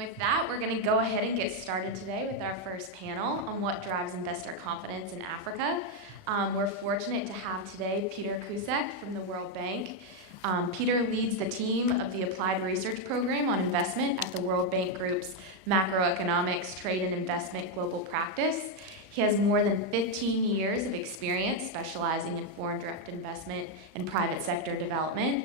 with that, we're going to go ahead and get started today with our first panel on what drives investor confidence in Africa. We're fortunate to have today Peter Kusek from the World Bank. Peter leads the team of the Applied Research Program on Investment at the World Bank Group's Macroeconomics, Trade and Investment Global Practice. He has more than 15 years of experience specializing in foreign direct investment and private sector development.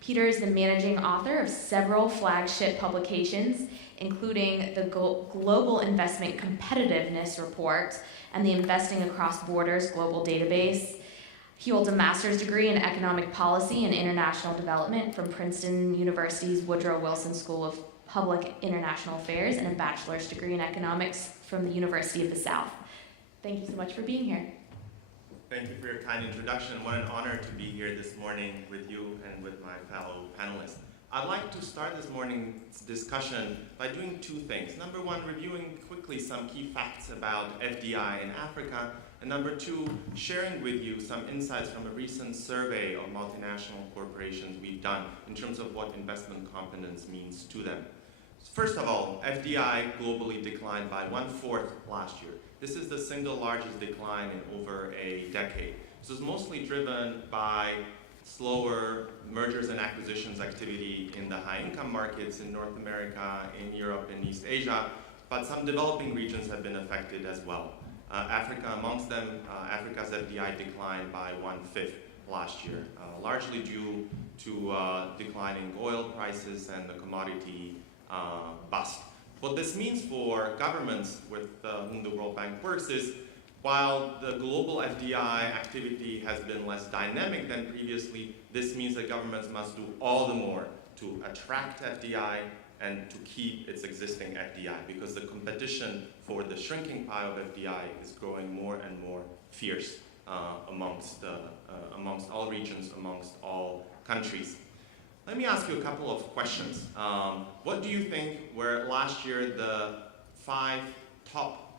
Peter is the managing author of several flagship publications, including the Global Investment Competitiveness Report and the Investing Across Borders Global Database. He holds a master's degree in economic policy and international development from Princeton University's Woodrow Wilson School of Public International Affairs and a bachelor's degree in economics from the University of the South. Thank you so much for being here. Thank you for your kind introduction. What an honor to be here this morning with you and with my fellow panelists. I'd like to start this morning's discussion by doing two things. Number one, reviewing quickly some key facts about FDI in Africa. And number two, sharing with you some insights from a recent survey of multinational corporations we've done in terms of what investment confidence means to them. First of all, FDI globally declined by 1/4 last year. This is the single largest decline in over a decade. This was mostly driven by slower mergers and acquisitions activity in the high-income markets in North America, in Europe, and East Asia, but some developing regions have been affected as well. Africa amongst them, Africa's FDI declined by 1/5 last year, largely due to declining oil prices and the commodity bust. What this means for governments with whom the World Bank works is, while the global FDI activity has been less dynamic than previously, this means that governments must do all the more to attract FDI and to keep its existing FDI, because the competition for the shrinking pie of FDI is growing more and more fierce amongst all regions, amongst all countries. Let me ask you a couple of questions. What do you think were last year the 5 top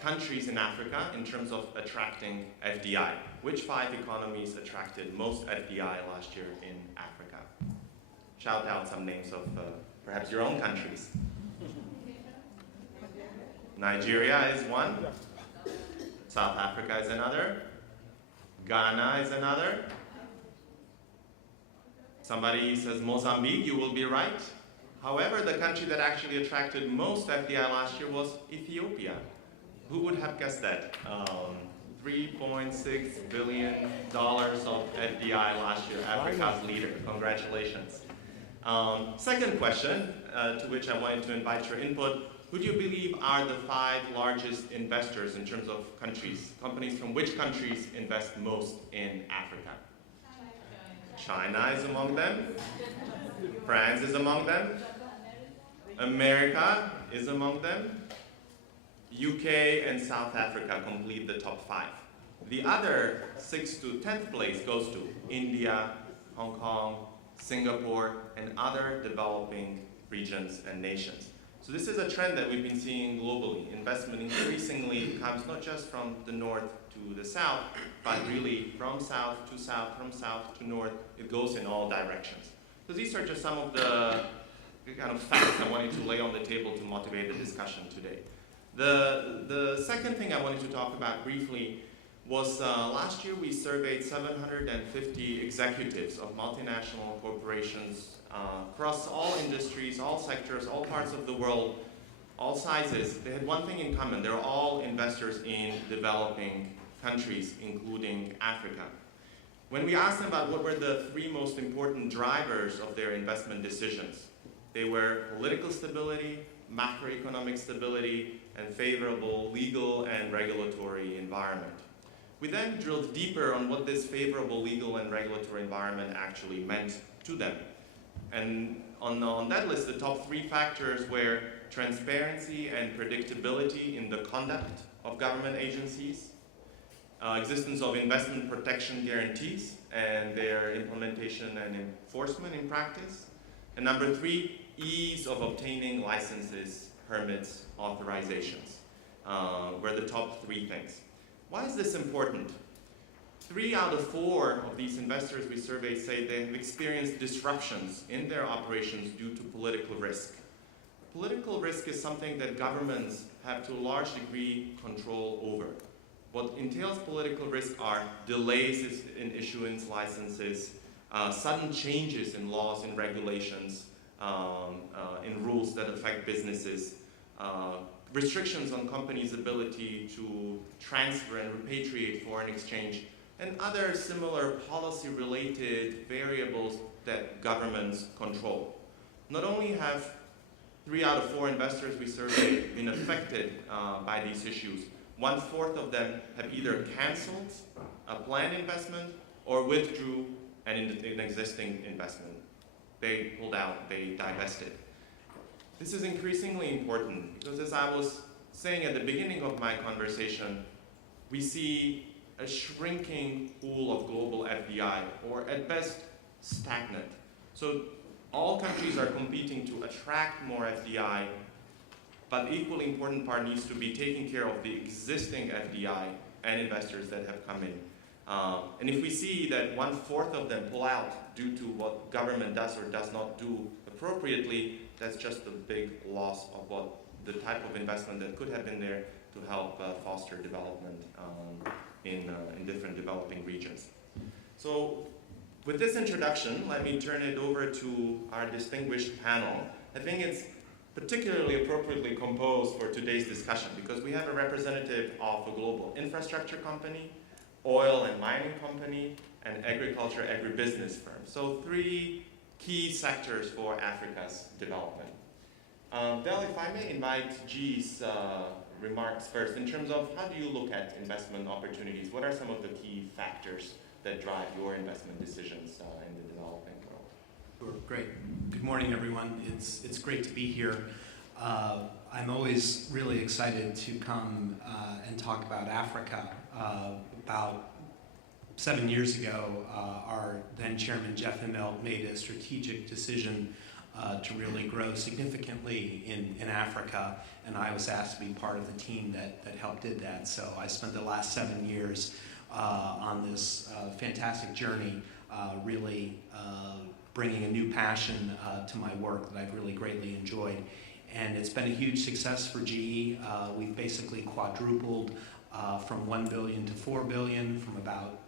countries in Africa in terms of attracting FDI? Which 5 economies attracted most FDI last year in Africa? Shout out some names of perhaps your own countries. Nigeria is one. South Africa is another. Ghana is another. Somebody says Mozambique, you will be right. However, the country that actually attracted most FDI last year was Ethiopia. Who would have guessed that? $3.6 billion of FDI last year, Africa's leader. Congratulations. Second question, to which I wanted to invite your input. Who do you believe are the 5 largest investors in terms of countries? Companies from which countries invest most in Africa? China is among them. France is among them. America is among them. UK and South Africa complete the top 5. The other 6th to 10th place goes to India, Hong Kong, Singapore, and other developing regions and nations. So this is a trend that we've been seeing globally. Investment increasingly comes not just from the north to the south, but really from south to south, from south to north. It goes in all directions. So these are just some of the kind of facts I wanted to lay on the table to motivate the discussion today. The second thing I wanted to talk about briefly was last year we surveyed 750 executives of multinational corporations across all industries, all sectors, all parts of the world, all sizes. They had one thing in common. They're all investors in developing countries, including Africa. When we asked them about what were the 3 most important drivers of their investment decisions, they were political stability, macroeconomic stability, and favorable legal and regulatory environment. We then drilled deeper on what this favorable legal and regulatory environment actually meant to them. And on that list, the top 3 factors were transparency and predictability in the conduct of government agencies, existence of investment protection guarantees and their implementation and enforcement in practice, and number 3, ease of obtaining licenses, permits, authorizations, were the top 3 things. Why is this important? 3 out of 4 of these investors we surveyed say they have experienced disruptions in their operations due to political risk. political risk is something that governments have to a large degree control over. What entails political risk are delays in issuance licenses, sudden changes in laws and regulations, in rules that affect businesses, restrictions on companies' ability to transfer and repatriate foreign exchange, and other similar policy-related variables that governments control. Not only have 3 out of 4 investors we surveyed been affected by these issues, 1/4 of them have either canceled a planned investment or withdrew an existing investment. They pulled out, they divested. This is increasingly important because, as I was saying at the beginning of my conversation, we see a shrinking pool of global FDI, or at best, stagnant. So all countries are competing to attract more FDI, but the equally important part needs to be taking care of the existing FDI and investors that have come in. And if we see that 1/4 of them pull out due to what government does or does not do appropriately, that's just a big loss of what the type of investment that could have been there to help foster development in different developing regions. So with this introduction, let me turn it over to our distinguished panel. I think it's particularly appropriately composed for today's discussion because we have a representative of a global infrastructure company, oil and mining company, and agriculture agribusiness firm. So 3 key sectors for Africa's development. Del, if I may invite G's remarks first in terms of how do you look at investment opportunities? What are some of the key factors that drive your investment decisions in the developing world? Sure, great. Good morning, everyone. It's great to be here. I'm always really excited to come and talk about Africa. About 7 years ago, our then chairman, Jeff Immelt, made a strategic decision to really grow significantly in Africa, and I was asked to be part of the team that helped did that. So I spent the last 7 years on this fantastic journey, really bringing a new passion to my work that I've really greatly enjoyed. And it's been a huge success for GE. We've basically quadrupled from 1 billion to 4 billion, from about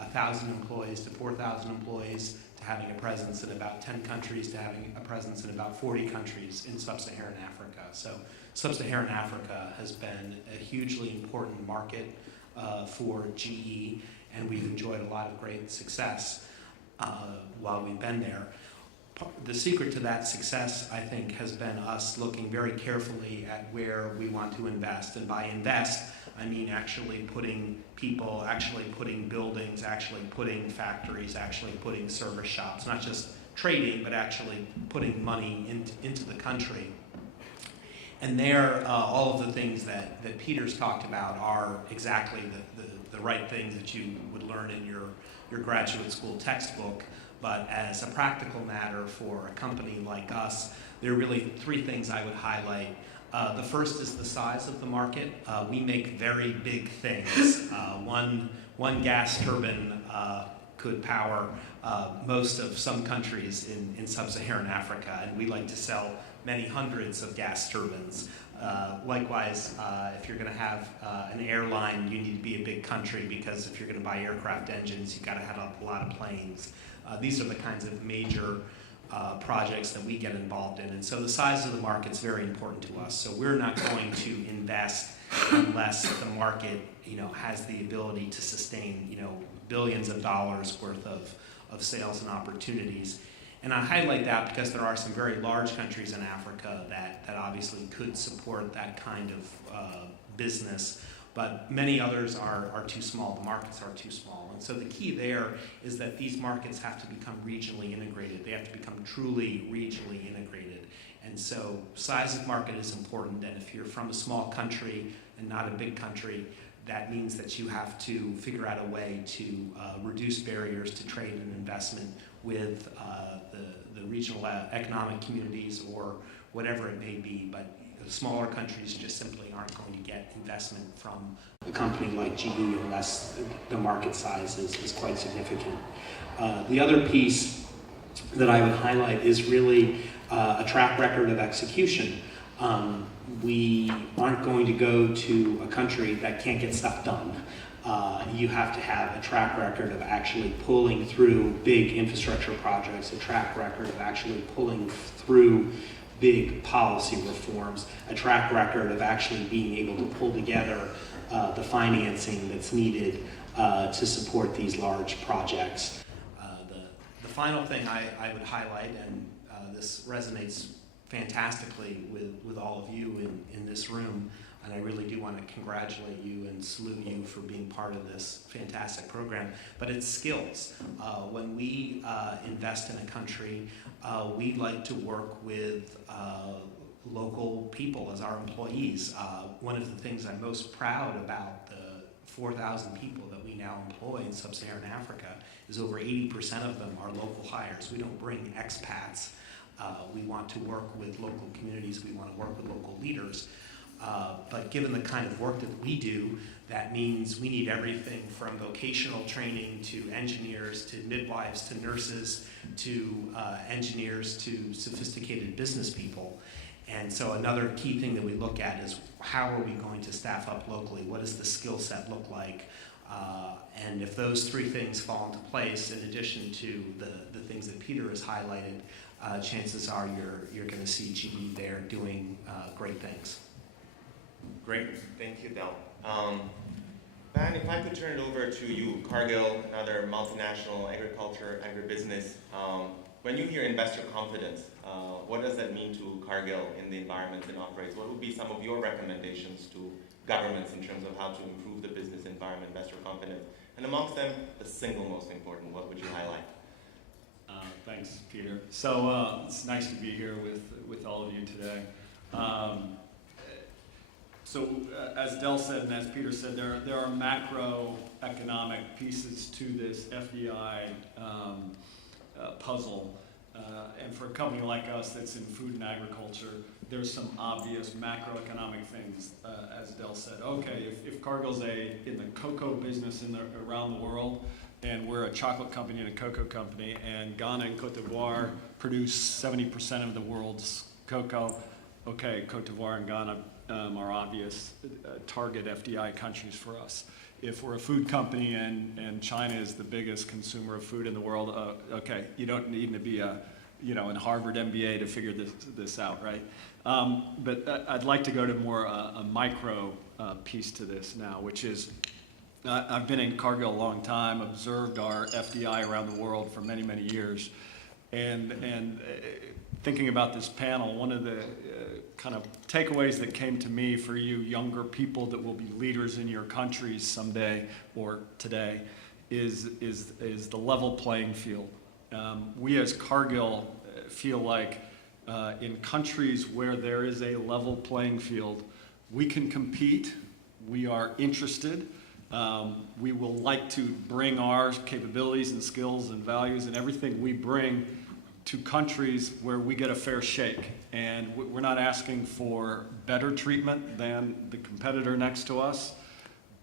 1,000 employees to 4,000 employees, to having a presence in about 10 countries, to having a presence in about 40 countries in sub-Saharan Africa. So sub-Saharan Africa has been a hugely important market for GE, and we've enjoyed a lot of great success while we've been there. The secret to that success, I think, has been us looking very carefully at where we want to invest. And by invest, I mean actually putting people, actually putting buildings, actually putting factories, actually putting service shops, not just trading, but actually putting money into the country. And there, all of the things that Peter's talked about are exactly the right things that you would learn in your graduate school textbook. But as a practical matter for a company like us, there are really 3 things I would highlight. The first is the size of the market. We make very big things. One gas turbine could power most of some countries in sub-Saharan Africa, and we like to sell many hundreds of gas turbines. Likewise, if you're going to have an airline, you need to be a big country, because if you're going to buy aircraft engines, you've got to have a lot of planes. These are the kinds of major projects that we get involved in, and so the size of the market is very important to us. So we're not going to invest unless the market, has the ability to sustain, billions of dollars worth of sales and opportunities. And I highlight that because there are some very large countries in Africa that obviously could support that kind of business, but many others are too small. The markets are too small. And so the key there is that these markets have to become regionally integrated. They have to become truly regionally integrated. And so size of market is important, and if you're from a small country and not a big country, that means that you have to figure out a way to reduce barriers to trade and investment with the regional economic communities or whatever it may be. But smaller countries just simply aren't going to get investment from a company like GE unless the market size is quite significant. The other piece that I would highlight is really a track record of execution. We aren't going to go to a country that can't get stuff done. You have to have a track record of actually pulling through big infrastructure projects, a track record of actually pulling through big policy reforms, a track record of actually being able to pull together the financing that's needed to support these large projects. The final thing I would highlight, and this resonates fantastically with all of you in this room, and I really do want to congratulate you and salute you for being part of this fantastic program, but it's skills. When we invest in a country, we like to work with local people as our employees. One of the things I'm most proud about the 4,000 people that we now employ in sub-Saharan Africa is over 80% of them are local hires. We don't bring expats. We want to work with local communities. We want to work with local leaders. But given the kind of work that we do, that means we need everything from vocational training to engineers to midwives to nurses to engineers to sophisticated business people. And so another key thing that we look at is how are we going to staff up locally? What does the skill set look like? And if those three things fall into place, in addition to the things that Peter has highlighted, chances are you're going to see GE there doing great things. Great, thank you, Del. Van, if I could turn it over to you, Cargill, another multinational agriculture, agribusiness. When you hear investor confidence, what does that mean to Cargill in the environment it operates? What would be some of your recommendations to governments in terms of how to improve the business environment, investor confidence? And amongst them, the single most important, what would you highlight? Thanks, Peter. So it's nice to be here with all of you today. So as Del said and as Peter said, there are macroeconomic pieces to this FDI puzzle. And for a company like us that's in food and agriculture, there's some obvious macroeconomic things, as Del said. Okay, if Cargill's in the cocoa business around the world, and we're a chocolate company and a cocoa company, and Ghana and Cote d'Ivoire produce 70% of the world's cocoa, okay, Cote d'Ivoire and Ghana are obvious target FDI countries for us. If we're a food company and China is the biggest consumer of food in the world, okay, you don't need to be an Harvard MBA to figure this out, right? But I'd like to go to more a micro piece to this now, which is I've been in Cargill a long time, observed our FDI around the world for many, many years, and thinking about this panel, one of the kind of takeaways that came to me for you younger people that will be leaders in your countries someday or today is the level playing field. We as Cargill feel like in countries where there is a level playing field, we can compete, we are interested, we will like to bring our capabilities and skills and values and everything we bring to countries where we get a fair shake. And we're not asking for better treatment than the competitor next to us,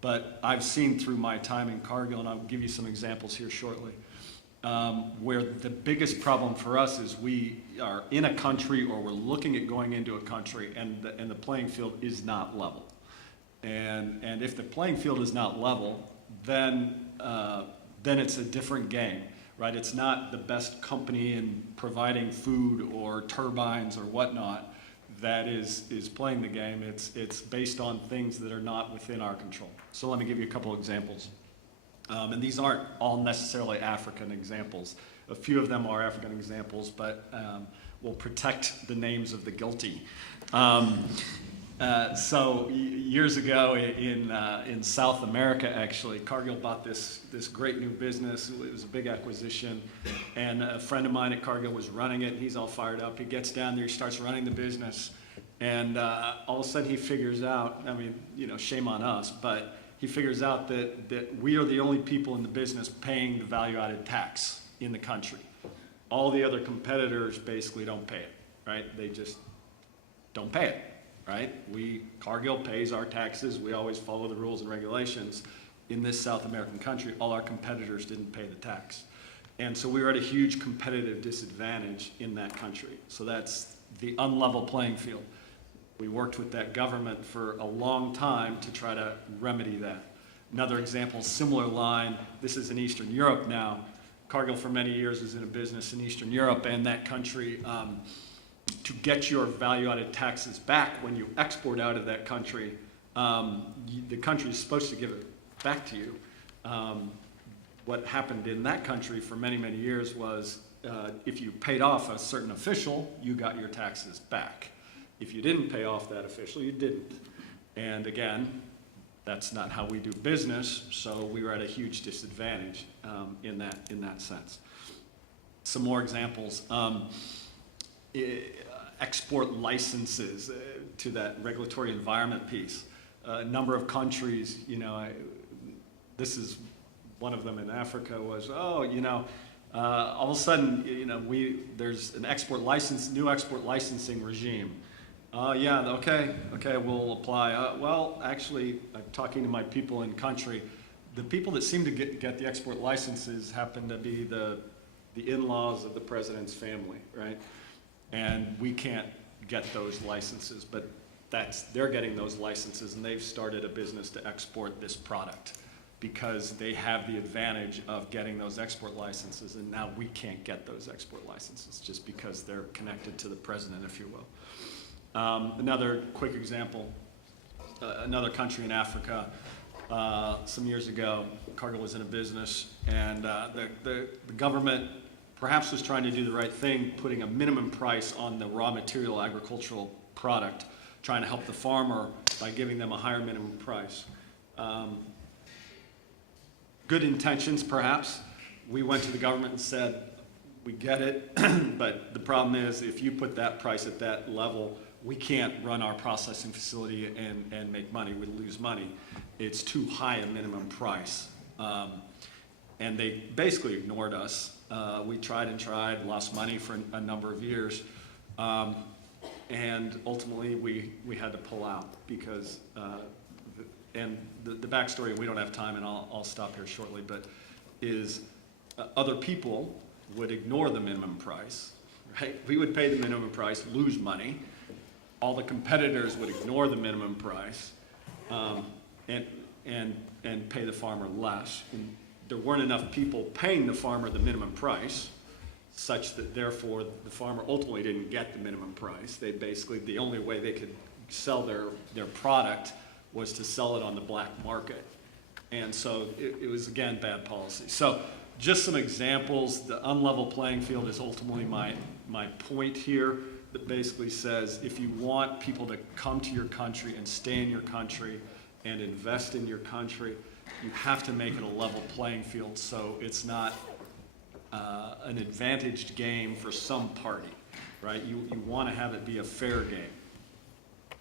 but I've seen through my time in Cargill, and I'll give you some examples here shortly, where the biggest problem for us is we are in a country or we're looking at going into a country and the playing field is not level. And if the playing field is not level, then it's a different game. Right? It's not the best company in providing food or turbines or whatnot that is playing the game. It's based on things that are not within our control. So let me give you a couple examples. And these aren't all necessarily African examples. A few of them are African examples, but we'll protect the names of the guilty. So years ago in South America, actually, Cargill bought this great new business. It was a big acquisition, and a friend of mine at Cargill was running it. He's all fired up. He gets down there, he starts running the business, and all of a sudden he figures out, I mean, shame on us, but he figures out that we are the only people in the business paying the value-added tax in the country. All the other competitors basically don't pay it, right? They just don't pay it. Right? Cargill pays our taxes. We always follow the rules and regulations. In this South American country, all our competitors didn't pay the tax. And so we were at a huge competitive disadvantage in that country. So that's the unlevel playing field. We worked with that government for a long time to try to remedy that. Another example, similar line, this is in Eastern Europe now. Cargill for many years was in a business in Eastern Europe, and that country, to get your value-added taxes back when you export out of that country, the country is supposed to give it back to you. What happened in that country for many, many years was if you paid off a certain official, you got your taxes back. If you didn't pay off that official, you didn't. And again, that's not how we do business, so we were at a huge disadvantage in that sense. Some more examples. Export licenses to that regulatory environment piece. A number of countries, this is one of them in Africa was, all of a sudden, there's an new export licensing regime. Okay, we'll apply. Well, actually, I'm talking to my people in country. The people that seem to get the export licenses happen to be the in-laws of the president's family, right? And we can't get those licenses, but they're getting those licenses, and they've started a business to export this product because they have the advantage of getting those export licenses, and now we can't get those export licenses just because they're connected to the president, if you will. Another quick example, another country in Africa, some years ago, Cargill was in a business, and the government perhaps was trying to do the right thing, putting a minimum price on the raw material agricultural product, trying to help the farmer by giving them a higher minimum price. Good intentions, perhaps. We went to the government and said, we get it, but the problem is if you put that price at that level, we can't run our processing facility and make money. We lose money. It's too high a minimum price. And they basically ignored us. We tried and tried, lost money for a number of years. And ultimately, we had to pull out because, and the backstory, we don't have time, and I'll stop here shortly, but is other people would ignore the minimum price, right? We would pay the minimum price, lose money. All the competitors would ignore the minimum price and pay the farmer less. And there weren't enough people paying the farmer the minimum price, such that therefore the farmer ultimately didn't get the minimum price. They basically, the only way they could sell their product was to sell it on the black market. And so it was, again, bad policy. So just some examples. The unlevel playing field is ultimately my point here, that basically says if you want people to come to your country and stay in your country and invest in your country, you have to make it a level playing field so it's not an advantaged game for some party, right? You want to have it be a fair game.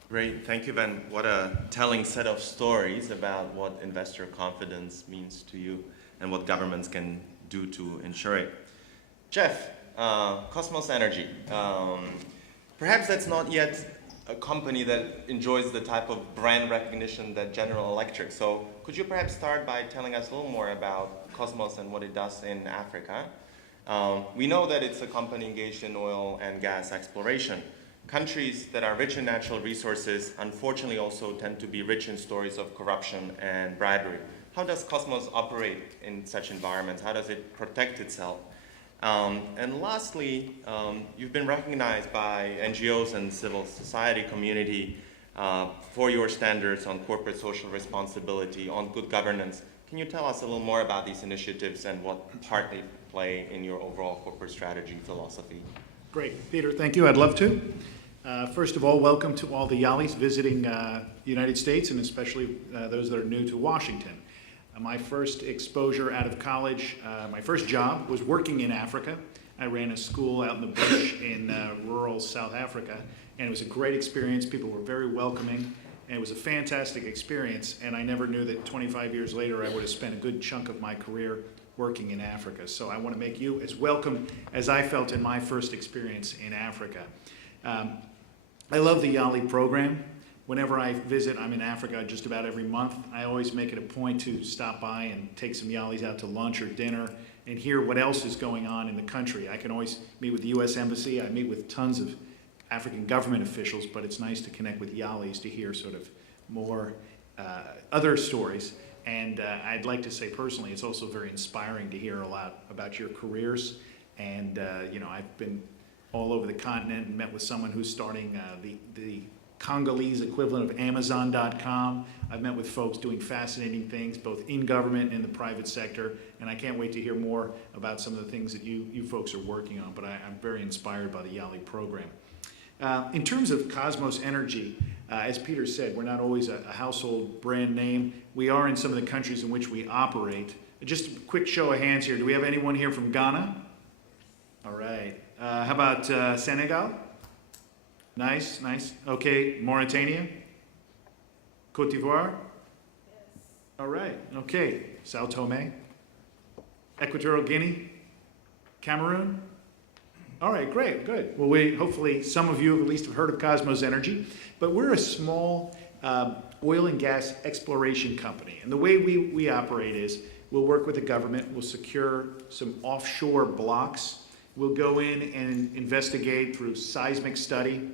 Great, thank you, Ben. What a telling set of stories about what investor confidence means to you and what governments can do to ensure it. Jeff, Kosmos Energy. Perhaps that's not yet a company that enjoys the type of brand recognition that General Electric. So could you perhaps start by telling us a little more about Kosmos and what it does in Africa? We know that it's a company engaged in oil and gas exploration. Countries that are rich in natural resources unfortunately also tend to be rich in stories of corruption and bribery. How does Kosmos operate in such environments? How does it protect itself? And lastly, you've been recognized by NGOs and civil society community for your standards on corporate social responsibility, on good governance. Can you tell us a little more about these initiatives and what part they play in your overall corporate strategy philosophy? Great, Peter, thank you. I'd love to. First of all, welcome to all the Yalis visiting the United States, and especially those that are new to Washington. My first exposure out of college, my first job was working in Africa. I ran a school out in the bush in rural South Africa, and it was a great experience. People were very welcoming, and it was a fantastic experience, and I never knew that 25 years later I would have spent a good chunk of my career working in Africa. So I want to make you as welcome as I felt in my first experience in Africa. I love the Yali program. Whenever I visit, I'm in Africa just about every month. I always make it a point to stop by and take some Yalis out to lunch or dinner and hear what else is going on in the country. I can always meet with the U.S. Embassy. I meet with tons of African government officials, but it's nice to connect with Yalis to hear sort of more other stories. And I'd like to say personally, it's also very inspiring to hear a lot about your careers. And I've been all over the continent and met with someone who's starting the Congolese equivalent of Amazon.com. I've met with folks doing fascinating things, both in government and in the private sector, and I can't wait to hear more about some of the things that you folks are working on, but I'm very inspired by the YALI program. In terms of Kosmos Energy, as Peter said, we're not always a household brand name. We are in some of the countries in which we operate. Just a quick show of hands here. Do we have anyone here from Ghana? All right. How about Senegal? Nice, nice. Okay, Mauritania? Cote d'Ivoire? Yes. All right, okay. Sao Tome? Equatorial Guinea? Cameroon? All right, great, good. Well, hopefully some of you at least have heard of Kosmos Energy, but we're a small oil and gas exploration company. And the way we operate is we'll work with the government, we'll secure some offshore blocks, we'll go in and investigate through seismic study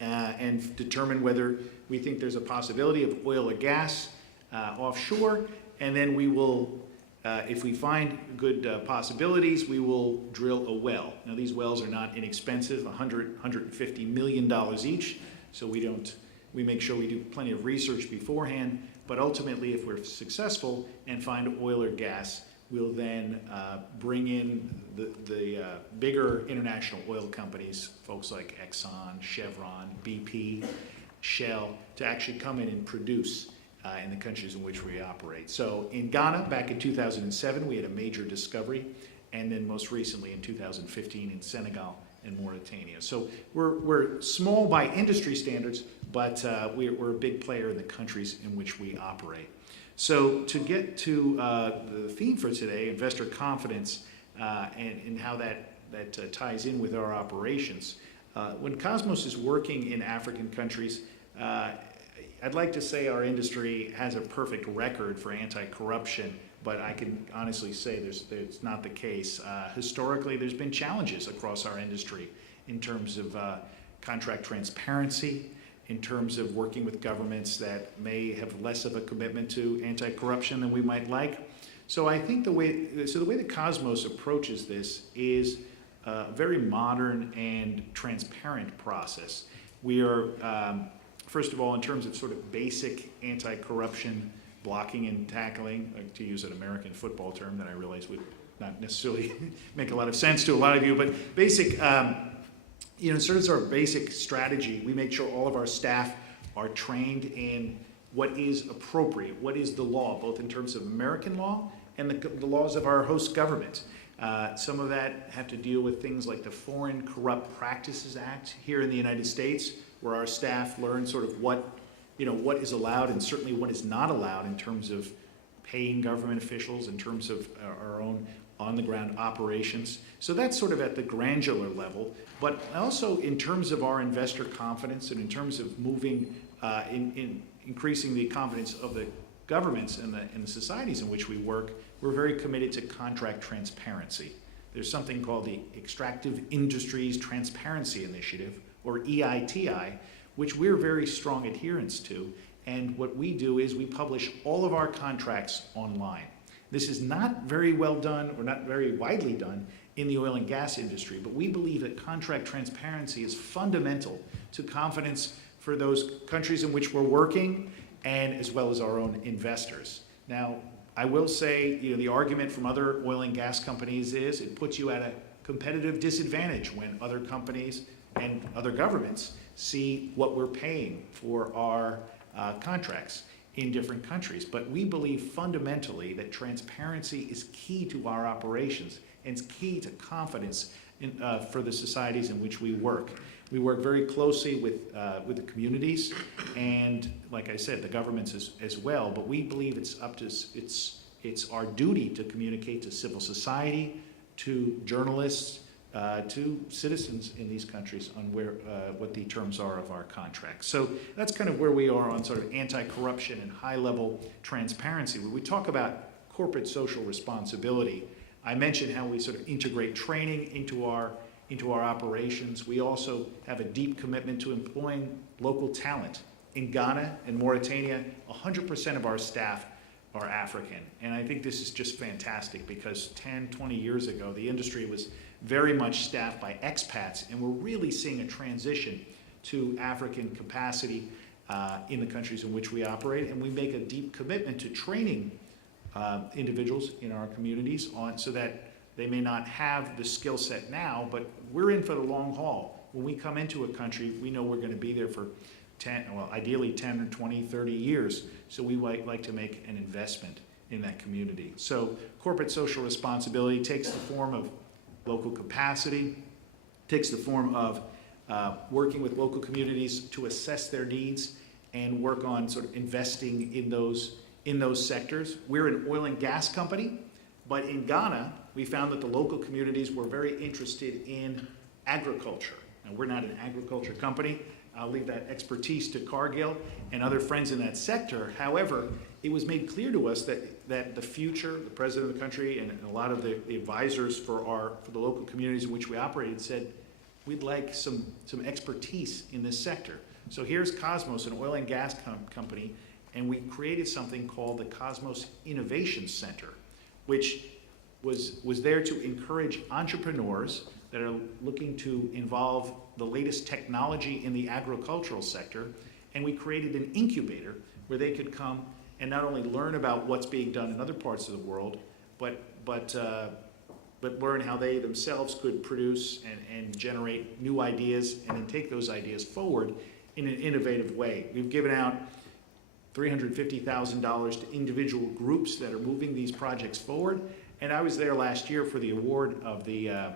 and determine whether we think there's a possibility of oil or gas offshore, and then we will, if we find good possibilities, we will drill a well. Now these wells are not inexpensive, $150 million each, so we make sure we do plenty of research beforehand, but ultimately if we're successful and find oil or gas, we'll then bring in the bigger international oil companies, folks like Exxon, Chevron, BP, Shell, to actually come in and produce in the countries in which we operate. So in Ghana, back in 2007, we had a major discovery, and then most recently in 2015 in Senegal and Mauritania. So we're small by industry standards, but we're a big player in the countries in which we operate. So to get to the theme for today, investor confidence, and how that ties in with our operations. When Kosmos is working in African countries, I'd like to say our industry has a perfect record for anti-corruption, but I can honestly say it's not the case. Historically, there's been challenges across our industry in terms of contract transparency, in terms of working with governments that may have less of a commitment to anti-corruption than we might like. So I think the way that Kosmos approaches this is a very modern and transparent process. We are, first of all, in terms of sort of basic anti-corruption blocking and tackling, to use an American football term that I realize would not necessarily make a lot of sense to a lot of you, but basic, in terms of our basic strategy, we make sure all of our staff are trained in what is appropriate, what is the law, both in terms of American law and the laws of our host government. Some of that have to deal with things like the Foreign Corrupt Practices Act here in the United States, where our staff learn sort of what is allowed and certainly what is not allowed in terms of paying government officials, in terms of our own on-the-ground operations. So that's sort of at the granular level, but also in terms of our investor confidence and in terms of moving, in increasing the confidence of the governments and the societies in which we work, we're very committed to contract transparency. There's something called the Extractive Industries Transparency Initiative, or EITI, which we're very strong adherents to. And what we do is we publish all of our contracts online. This is not very well done or not very widely done in the oil and gas industry, but we believe that contract transparency is fundamental to confidence for those countries in which we're working and as well as our own investors. Now, I will say, the argument from other oil and gas companies is it puts you at a competitive disadvantage when other companies and other governments see what we're paying for our contracts in different countries. But we believe fundamentally that transparency is key to our operations and it's key to confidence for the societies in which we work. We work very closely with the communities and, like I said, the governments as well. But we believe it's our duty to communicate to civil society, to journalists, to citizens in these countries on what the terms are of our contracts. So that's kind of where we are on sort of anti-corruption and high-level transparency. When we talk about corporate social responsibility, I mentioned how we sort of integrate training into our operations. We also have a deep commitment to employing local talent. In Ghana and Mauritania, 100% of our staff are African. And I think this is just fantastic because 10, 20 years ago, the industry was very much staffed by expats, and we're really seeing a transition to African capacity in the countries in which we operate. And we make a deep commitment to training individuals in our communities so that they may not have the skill set now, but we're in for the long haul. When we come into a country, we know we're going to be there for ideally 10 or 20, 30 years. So we like to make an investment in that community. So corporate social responsibility takes the form of local capacity, takes the form of working with local communities to assess their needs and work on sort of investing in those sectors. We're an oil and gas company, but in Ghana, we found that the local communities were very interested in agriculture. Now, we're not an agriculture company. I'll leave that expertise to Cargill and other friends in that sector. However, it was made clear to us that the future, the president of the country and a lot of the advisors for the local communities in which we operated said, we'd like some expertise in this sector. So here's Kosmos, an oil and gas company, and we created something called the Kosmos Innovation Center, which was there to encourage entrepreneurs that are looking to involve the latest technology in the agricultural sector, and we created an incubator where they could come and not only learn about what's being done in other parts of the world, but learn how they themselves could produce and generate new ideas and then take those ideas forward in an innovative way. We've given out $350,000 to individual groups that are moving these projects forward, and I was there last year for the award of the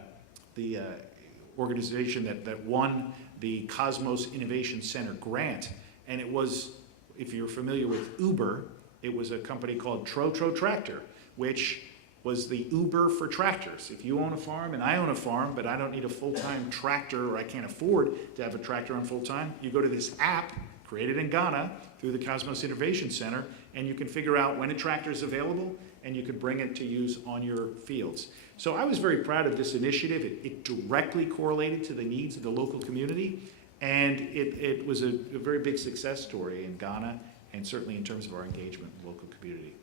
organization that won the Kosmos Innovation Center grant. And it was, if you're familiar with Uber, it was a company called Trotro Tractor, which was the Uber for tractors. If you own a farm and I own a farm, but I don't need a full-time tractor, or I can't afford to have a tractor on full-time, you go to this app created in Ghana through the Kosmos Innovation Center, and you can figure out when a tractor is available, and you can bring it to use on your fields. So I was very proud of this initiative. It directly correlated to the needs of the local community, and it was a very big success story in Ghana, and certainly in terms of our engagement in the local community.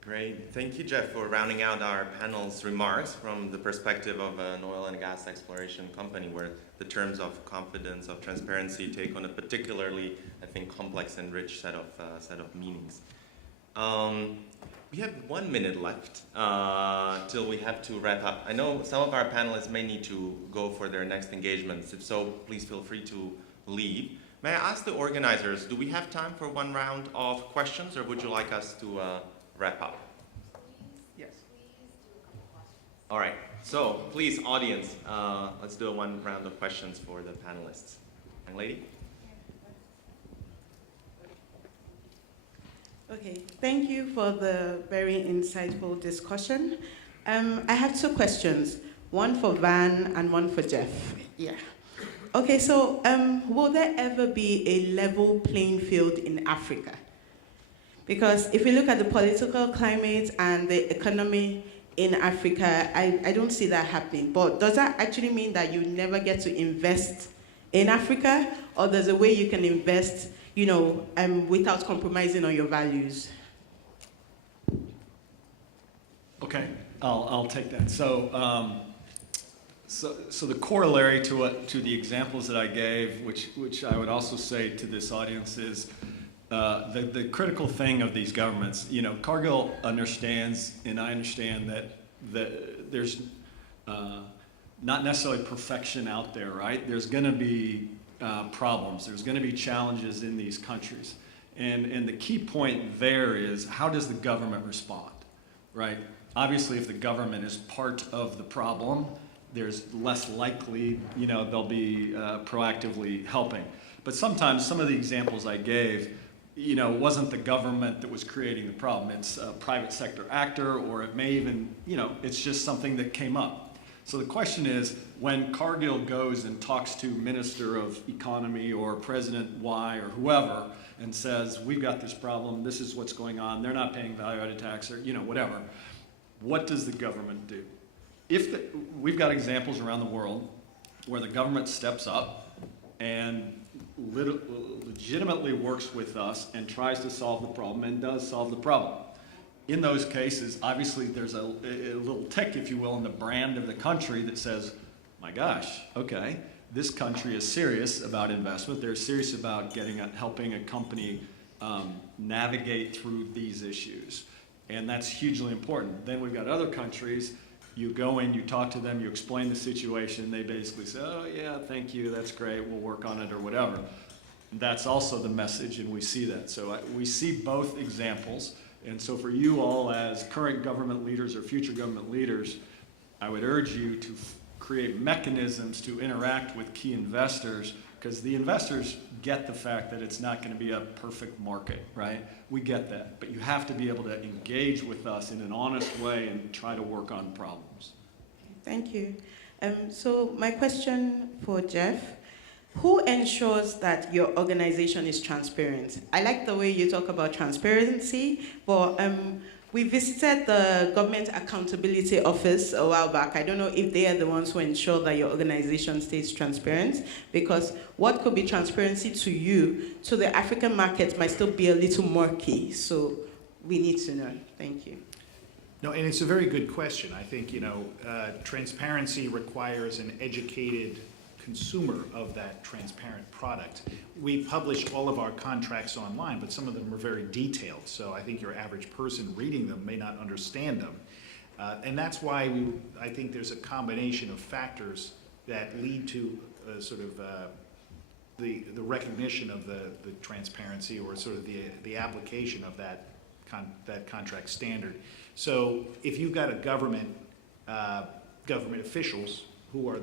Great. Thank you, Jeff, for rounding out our panel's remarks from the perspective of an oil and gas exploration company, where the terms of confidence, of transparency take on a particularly, I think, complex and rich set of meanings. We have 1 minute left till we have to wrap up. I know some of our panelists may need to go for their next engagements. If so, please feel free to leave. May I ask the organizers, do we have time for one round of questions, or would you like us to wrap up? Yes. All right. So please, audience, let's do one round of questions for the panelists. Young lady? Okay, thank you for the very insightful discussion. I have two questions, one for Van and one for Jeff. Yeah. Okay, so will there ever be a level playing field in Africa? Because if you look at the political climate and the economy in Africa, I don't see that happening. But does that actually mean that you never get to invest in Africa? Or there's a way you can invest, without compromising on your values? Okay, I'll take that. So the corollary to the examples that I gave, which I would also say to this audience, is the critical thing of these governments. Cargill understands, and I understand that there's not necessarily perfection out there, right? There's going to be problems. There's going to be challenges in these countries. And the key point there is, how does the government respond, right? Obviously, if the government is part of the problem, there's less likely, they'll be proactively helping. But sometimes some of the examples I gave, it wasn't the government that was creating the problem. It's a private sector actor, or it may even, it's just something that came up. So the question is, when Cargill goes and talks to Minister of Economy or President Y or whoever and says, we've got this problem, this is what's going on, they're not paying value-added tax, or whatever, what does the government do? we've got examples around the world where the government steps up and legitimately works with us and tries to solve the problem and does solve the problem. In those cases, obviously there's a little tick, if you will, in the brand of the country that says, my gosh, okay, this country is serious about investment. They're serious about helping a company navigate through these issues. And that's hugely important. Then we've got other countries, you go in, you talk to them, you explain the situation, they basically say, oh yeah, thank you, that's great, we'll work on it or whatever. That's also the message, and we see that. So we see both examples. And so for you all as current government leaders or future government leaders, I would urge you to create mechanisms to interact with key investors, because the investors get the fact that it's not going to be a perfect market, right? We get that. But you have to be able to engage with us in an honest way and try to work on problems. Thank you. So my question for Jeff, who ensures that your organization is transparent? I like the way you talk about transparency, but we visited the Government Accountability Office a while back. I don't know if they are the ones who ensure that your organization stays transparent, because what could be transparency to you, to the African market, might still be a little murky. So we need to know. Thank you. No, and it's a very good question. I think, transparency requires an educated consumer of that transparent product. We publish all of our contracts online, but some of them are very detailed, so I think your average person reading them may not understand them. And that's why I think there's a combination of factors that lead to the recognition of the transparency, or sort of the application of that contract standard. So if you've got a government officials who are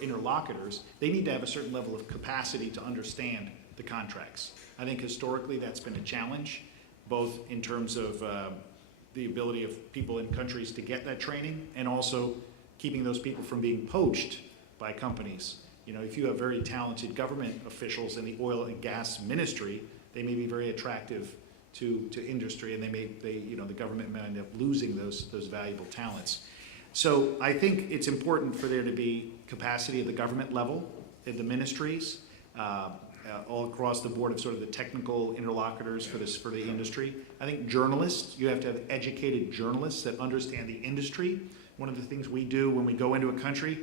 interlocutors, they need to have a certain level of capacity to understand the contracts. I think historically that's been a challenge, both in terms of the ability of people in countries to get that training, and also keeping those people from being poached by companies. If you have very talented government officials in the oil and gas ministry, they may be very attractive to industry, and the government may end up losing those valuable talents. So I think it's important for there to be capacity at the government level, at the ministries, all across the board of sort of the technical interlocutors for the industry. I think journalists, you have to have educated journalists that understand the industry. One of the things we do when we go into a country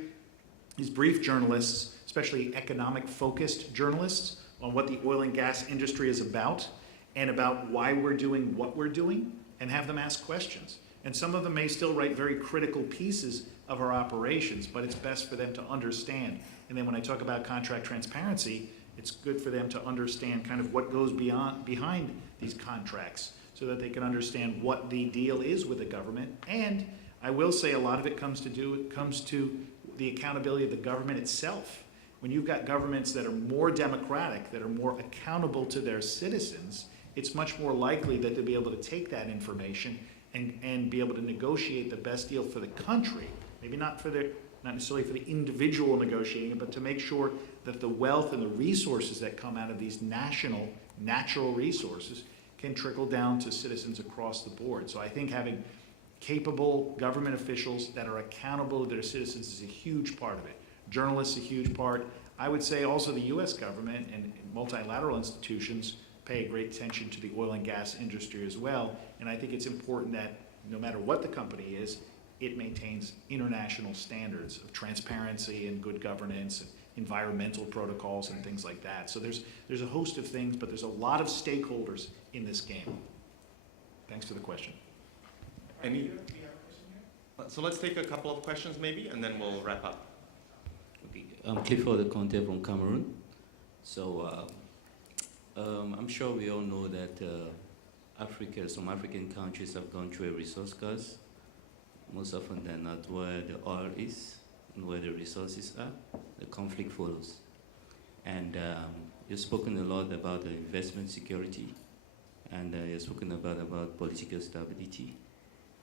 is brief journalists, especially economic-focused journalists, on what the oil and gas industry is about, and about why we're doing what we're doing, and have them ask questions. And some of them may still write very critical pieces of our operations, but it's best for them to understand. And then when I talk about contract transparency, it's good for them to understand kind of what goes behind these contracts, so that they can understand what the deal is with the government. And I will say a lot of it comes to the accountability of the government itself. When you've got governments that are more democratic, that are more accountable to their citizens, it's much more likely that they'll be able to take that information and be able to negotiate the best deal for the country. Maybe not necessarily for the individual negotiating it, but to make sure that the wealth and the resources that come out of these natural resources can trickle down to citizens across the board. So I think having capable government officials that are accountable to their citizens is a huge part of it. Journalists, a huge part. I would say also the U.S. government and multilateral institutions pay great attention to the oil and gas industry as well. And I think it's important that no matter what the company is, it maintains international standards of transparency and good governance and environmental protocols and things like that. So there's a host of things, but there's a lot of stakeholders in this game. Thanks for the question. So let's take a couple of questions maybe, and then we'll wrap up. Okay, I'm Clifford Conte from Cameroon. So I'm sure we all know that some African countries have gone through a resource curse. Most often than not, where the oil is and where the resources are, the conflict follows. And you've spoken a lot about the investment security, and you've spoken about political stability.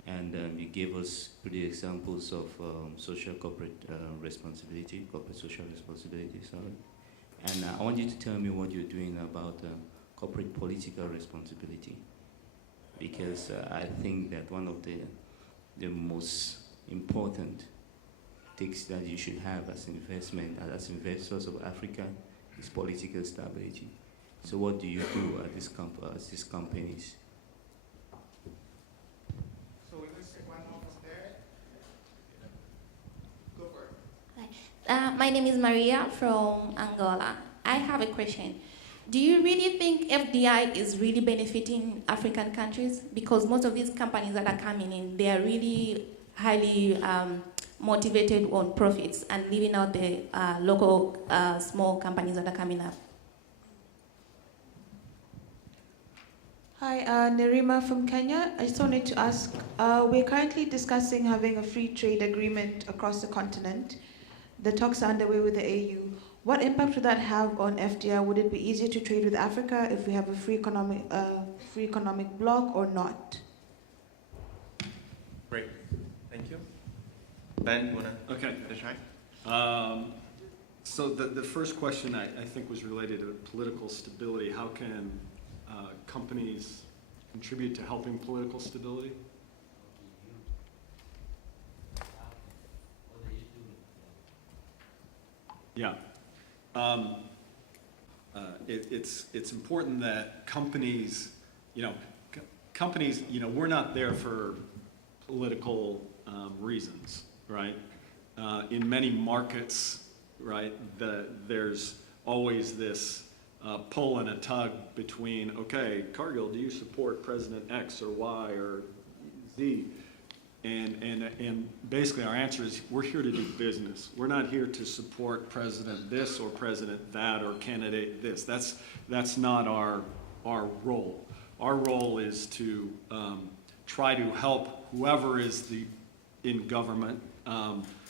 And you gave us pretty examples of social corporate responsibility, corporate social responsibility, sorry. And I want you to tell me what you're doing about corporate political responsibility, because I think that one of the most important takes that you should have as investment and as investors of Africa is political stability. So what do you do at these companies? So we just take one office there. Go for it. My name is Maria from Angola. I have a question. Do you really think FDI is really benefiting African countries? Because most of these companies that are coming in, they are really highly motivated on profits and leaving out the local small companies that are coming up. Hi, Nerima from Kenya. I just wanted to ask, we're currently discussing having a free trade agreement across the continent. The talks are underway with the AU. What impact would that have on FDI? Would it be easier to trade with Africa if we have a free economic bloc or not? Great. Thank you. Ben, you want to Okay. try? So the first question I think was related to political stability. How can companies contribute to helping political stability? Yeah. It's important that companies, we're not there for political reasons, right? In many markets, right, there's always this pull and a tug between, okay, Cargill, do you support President X or Y or Z? And basically our answer is we're here to do business. We're not here to support President this or President that or candidate this. That's not our role. Our role is to try to help whoever is in government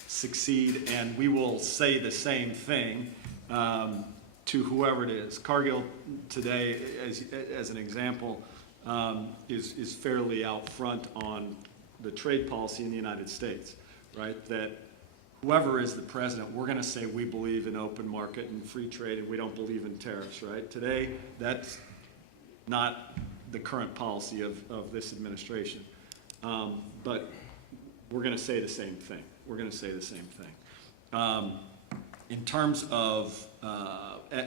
succeed, and we will say the same thing to whoever it is. Cargill today, as an example, is fairly out front on the trade policy in the United States, right? That whoever is the president, we're going to say we believe in open market and free trade and we don't believe in tariffs, right? Today, that's not the current policy of this administration. But we're going to say the same thing. We're going to say the same thing. In terms of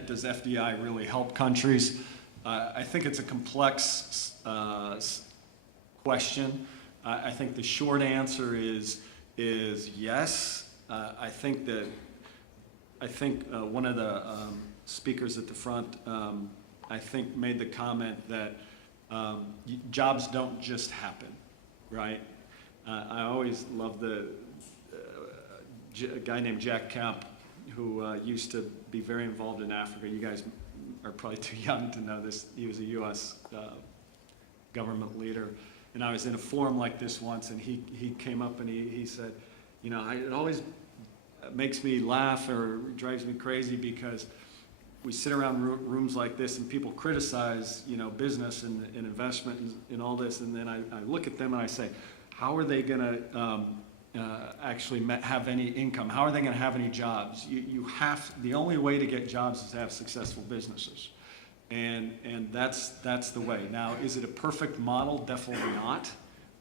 does FDI really help countries? I think it's a complex question. I think the short answer is yes. I think one of the speakers at the front, I think, made the comment that jobs don't just happen, right? I always love a guy named Jack Kemp, who used to be very involved in Africa. You guys are probably too young to know this. He was a U.S. Government leader. And I was in a forum like this once, and he came up and he said, it always makes me laugh or drives me crazy because we sit around rooms like this and people criticize, business and investment and all this, and then I look at them and I say, how are they going to actually have any income? How are they going to have any jobs? The only way to get jobs is to have successful businesses. And that's the way. Now, is it a perfect model? Definitely not,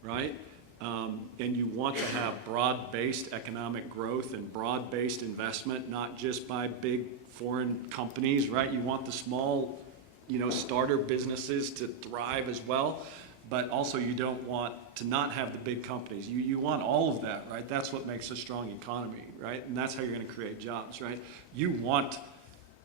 right? And you want to have broad-based economic growth and broad-based investment, not just by big foreign companies, right? You want the small, starter businesses to thrive as well, but also you don't want to not have the big companies. You want all of that, right? That's what makes a strong economy, right? And that's how you're going to create jobs, right? You want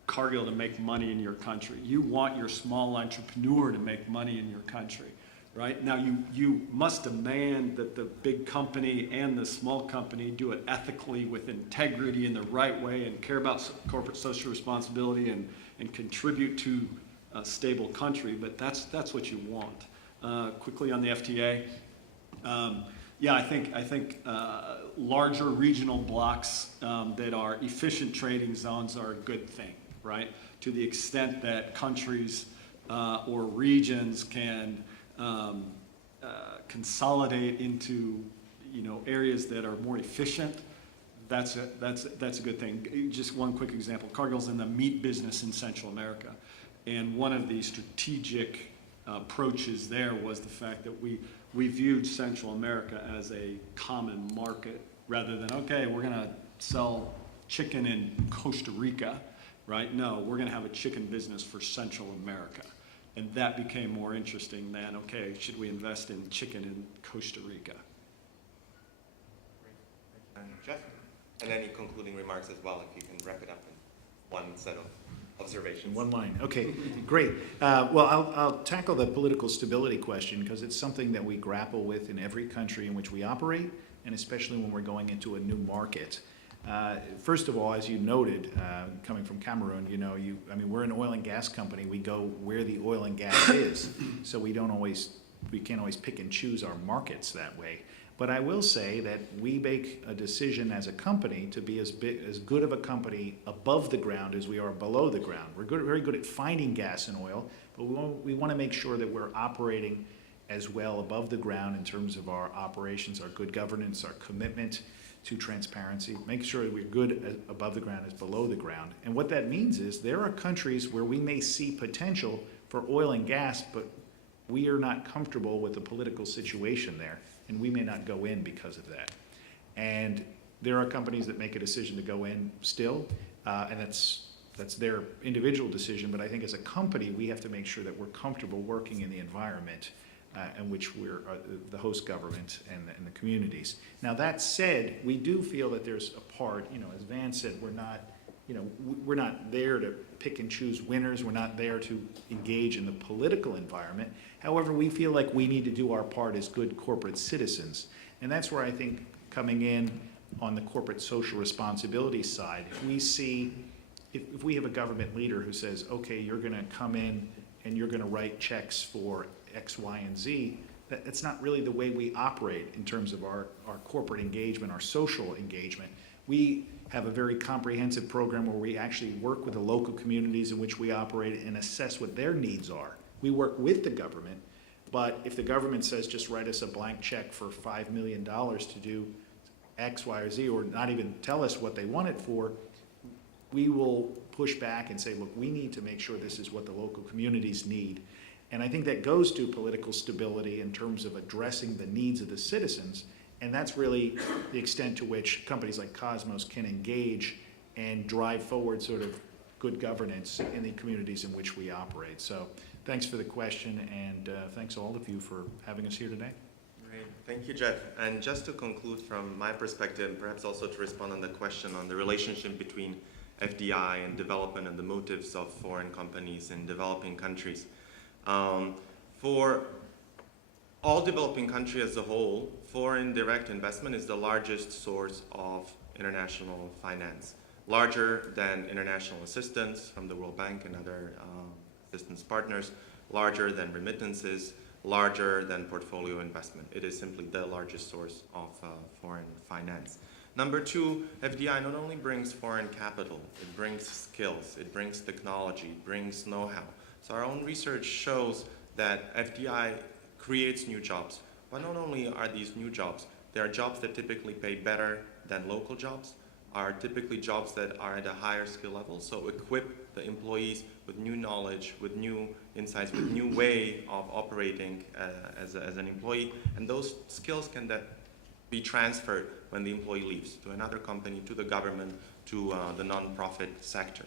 Cargill to make money in your country. You want your small entrepreneur to make money in your country, right? Now you must demand that the big company and the small company do it ethically with integrity in the right way and care about corporate social responsibility and contribute to a stable country, but that's what you want. Quickly on the FTA, yeah, I think larger regional blocks that are efficient trading zones are a good thing, right? To the extent that countries or regions can consolidate into areas that are more efficient, that's a good thing. Just one quick example: Cargill's in the meat business in Central America, and one of the strategic approaches there was the fact that we viewed Central America as a common market rather than, okay, we're going to sell chicken in Costa Rica, right? No, we're going to have a chicken business for Central America. And that became more interesting than, okay, should we invest in chicken in Costa Rica? And Jeff, and any concluding remarks as well, if you can wrap it up in one set of observations. In one line. Okay, great. Well, I'll tackle the political stability question because it's something that we grapple with in every country in which we operate, and especially when we're going into a new market. First of all, as you noted, coming from Cameroon, I mean, we're an oil and gas company. We go where the oil and gas is, so we can't always pick and choose our markets that way. But I will say that we make a decision as a company to be as good of a company above the ground as we are below the ground. We're very good at finding gas and oil, but we want to make sure that we're operating as well above the ground in terms of our operations, our good governance, our commitment to transparency, make sure that we're good above the ground as below the ground. And what that means is there are countries where we may see potential for oil and gas, but we are not comfortable with the political situation there, and we may not go in because of that. And there are companies that make a decision to go in still, and that's their individual decision, but I think as a company, we have to make sure that we're comfortable working in the environment in which we're the host government and the communities. Now that said, we do feel that there's a part, as Van said, we're not there to pick and choose winners. We're not there to engage in the political environment. However, we feel like we need to do our part as good corporate citizens. And that's where I think coming in on the corporate social responsibility side, we see if we have a government leader who says, okay, you're going to come in and you're going to write checks for X, Y, and Z, that's not really the way we operate in terms of our corporate engagement, our social engagement. We have a very comprehensive program where we actually work with the local communities in which we operate and assess what their needs are. We work with the government, but if the government says just write us a blank check for $5 million to do X, Y, or Z, or not even tell us what they want it for, we will push back and say, look, we need to make sure this is what the local communities need. And I think that goes to political stability in terms of addressing the needs of the citizens, and that's really the extent to which companies like Kosmos can engage and drive forward sort of good governance in the communities in which we operate. So thanks for the question, and thanks all of you for having us here today. Great. Thank you, Jeff. And just to conclude from my perspective, and perhaps also to respond on the question on the relationship between FDI and development and the motives of foreign companies in developing countries. For all developing countries as a whole, foreign direct investment is the largest source of international finance, larger than international assistance from the World Bank and other assistance partners, larger than remittances, larger than portfolio investment. It is simply the largest source of foreign finance. Number two, FDI not only brings foreign capital, it brings skills, it brings technology, it brings know-how. So our own research shows that FDI creates new jobs. But not only are these new jobs, they are jobs that typically pay better than local jobs, are typically jobs that are at a higher skill level, so equip the employees with new knowledge, with new insights, with new way of operating as an employee, and those skills can then be transferred when the employee leaves to another company, to the government, to the non-profit sector.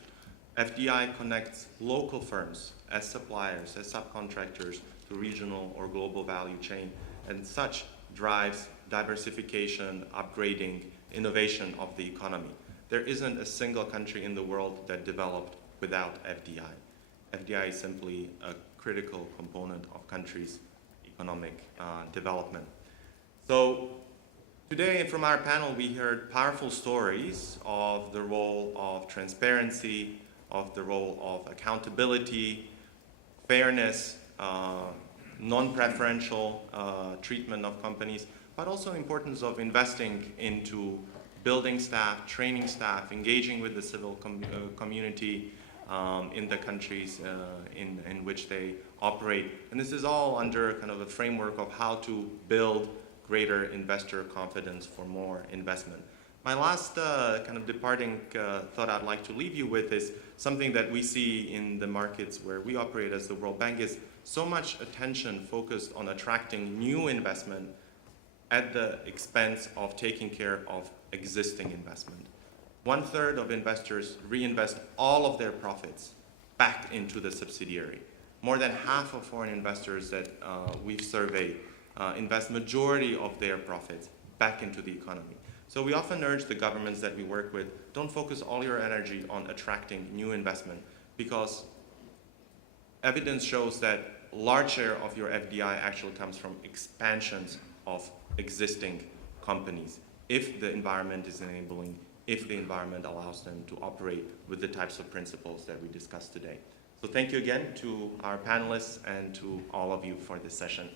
FDI connects local firms as suppliers, as subcontractors to regional or global value chain, and such drives diversification, upgrading, innovation of the economy. There isn't a single country in the world that developed without FDI. FDI is simply a critical component of countries' economic development. So today from our panel we heard powerful stories of the role of transparency, of the role of accountability, fairness, non-preferential treatment of companies, but also the importance of investing into building staff, training staff, engaging with the civil community in the countries in which they operate. And this is all under kind of a framework of how to build greater investor confidence for more investment. My last kind of departing thought I'd like to leave you with is something that we see in the markets where we operate as the World Bank is so much attention focused on attracting new investment at the expense of taking care of existing investment. 1/3 of investors reinvest all of their profits back into the subsidiary. More than half of foreign investors that we've surveyed invest majority of their profits back into the economy. So we often urge the governments that we work with, don't focus all your energy on attracting new investment, because evidence shows that a large share of your FDI actually comes from expansions of existing companies, if the environment is enabling, if the environment allows them to operate with the types of principles that we discussed today. So thank you again to our panelists and to all of you for this session.